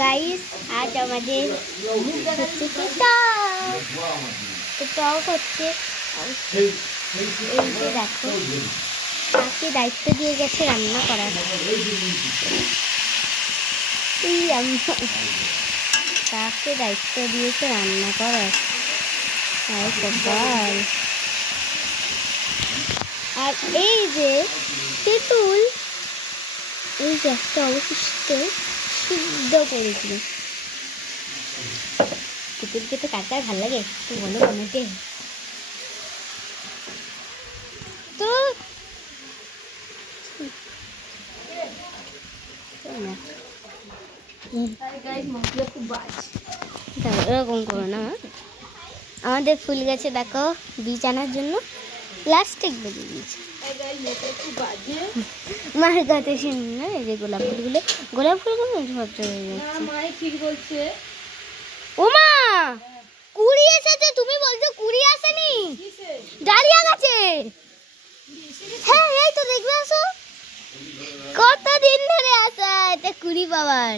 Guys আজ আমাদের হচ্ছে কি টক, তো টক হচ্ছে। এই যে দেখো কাকে দায়িত্ব দিয়ে গেছে রান্না করার, কাকে দায়িত্ব দিয়েছে রান্না করার, কপাল। আর এই যে তেঁতুল, এই যে একটা অবশিষ্ট সিদ্ধ করেছিল। তেঁতুল খেতে কার কার ভালো লাগে একটু বলো কমেন্টে। তো এরকম করো না, আমাদের ফুল গেছে দেখো বীজ আনার জন্য প্লাস্টিক বেরিয়ে দিয়েছে। মার গাতে শুনে এই যে গোলাপ ফুলগুলো, গোলাপ ফুলগুলো ঠিক বলছে। ও মা কুড়ি এসেছে, তুমি বলছো কুড়ি আসেনি? ডালিয়া গাছে, হ্যাঁ এই তো দেখবে আসো, কতদিন ধরে আসা এটা কুড়ি পাওয়ার।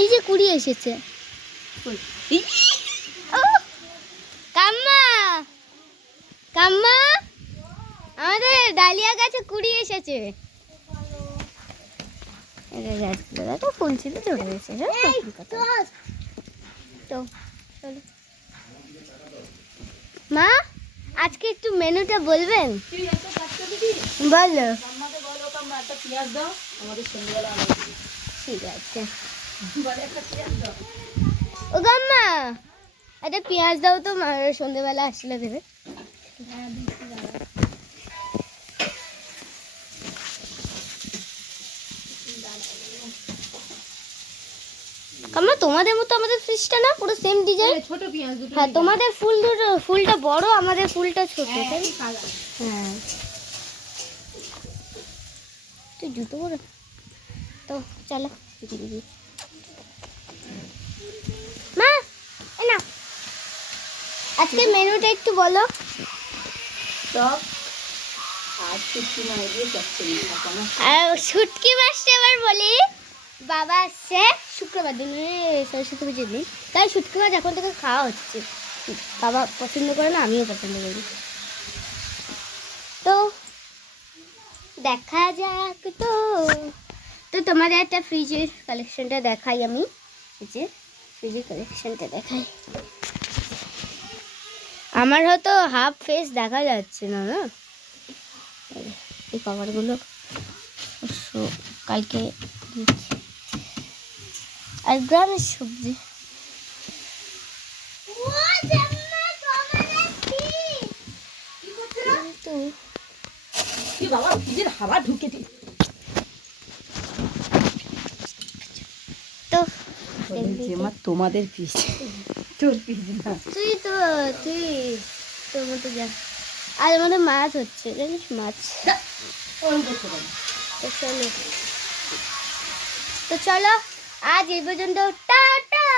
এই যে কুড়ি এসেছে। কাম্মা কাম্মা আমাদের ডালিয়া গাছে কুড়ি এসেছে। তো ফুল ছিল চলে গেছে। তো চলো মা আজকে একটু মেনুটা বলবেন? বলো। ঠিক আছে ও গাম্মা একটা পেঁয়াজ দাও তো, সন্ধ্যেবেলা আসলে দেবে। কাম্মা তোমাদের মতো আমাদের ফিশটা না পুরো সেম ডিজাইন, ছোট পেঁয়াজ দুটো। হ্যাঁ তোমাদের ফুল দুটো, ফুলটা বড় আমাদের ফুলটা ছোট। হ্যাঁ তুই জুতো পরে তো চলো মা না আজকে মেনুটা একটু বলো। টক আর শুটকি মাছ দিয়ে চচ্চড়ি। আর শুটকি মাছটা এবার বলি, বাবা আসছে শুক্রবার দিন সরস্বতী পুজোর দিন, তাই শুটকি মাছ এখন থেকে খাওয়া হচ্ছে। বাবা পছন্দ করে না, আমিও পছন্দ করি। তো দেখা যাক। তো তো তোমাদের একটা ফ্রিজের কালেকশনটা দেখাই আমি, এই যে ফ্রিজের কালেকশনটা দেখাই। আমার হয়তো হাফ ফেস দেখা যাচ্ছে না, না এই কভারগুলো কালকে দিচ্ছি। আর গ্রামের সবজি তোমাদের পিস, তোর পিস না, তুই তো তুই তোর মতো যা। আর আমাদের মাছ হচ্ছে জানিস, মাছ। তো চলো আজ এই পর্যন্ত, টাটা।